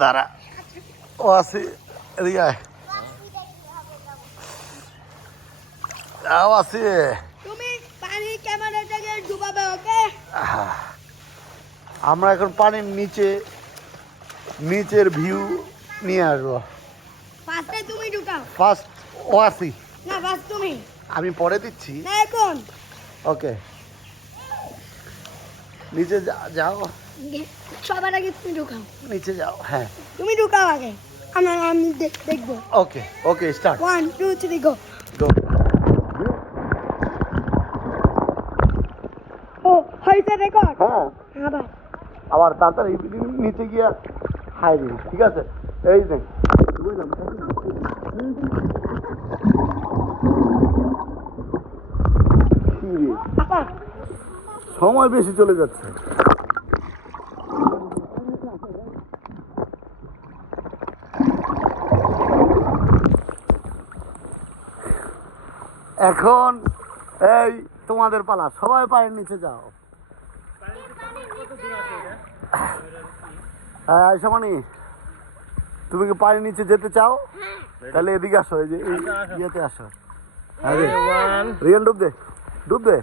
দাঁড়া ও আছে এদিকে আয় আছে তুমি পানি ক্যামেরাটাকে ডুবাবে ওকে আমরা এখন পানির নিচের ভিউ নিয়ে আসবো ফার্স্টে তুমি ঢুকাও ফার্স্ট ও আসি না ফার্স্ট তুমি আমি পরে দিচ্ছি না এখন ওকে নিচে যাও সবার আগে তুমি ঢুকাও নিচে যাও হ্যাঁ তুমি ঢুকাও আগে আমি দেখবো ওকে ওকে স্টার্ট 1 2 3 গো গো ও হয়েছে রেকর্ড হ্যাঁ আবার আবার তাড়াতাড়ি নিচে গিয়া হাই দিবি ঠিক আছে এই দেখ আপা সময় বেশি চলে যাচ্ছে এখন এই তোমাদের পালা সবাই পায়ের নিচে যাও আয়সামানি তুমি কি পায়ের নিচে যেতে চাও তাহলে এদিকে আসো এই যে এই ইয়েতে আসো আরে রিয়ান ডুব দে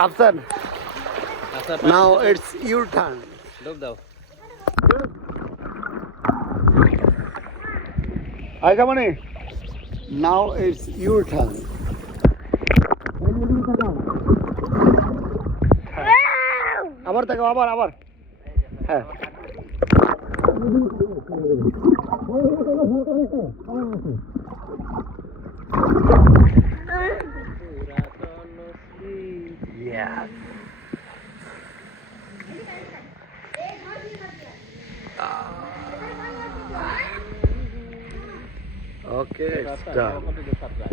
Afsan, now it's your turn. ডুব দাও আয়সামানি now it's your turn. আবার দেখো আবার হ্যাঁ Yes. Okay, start.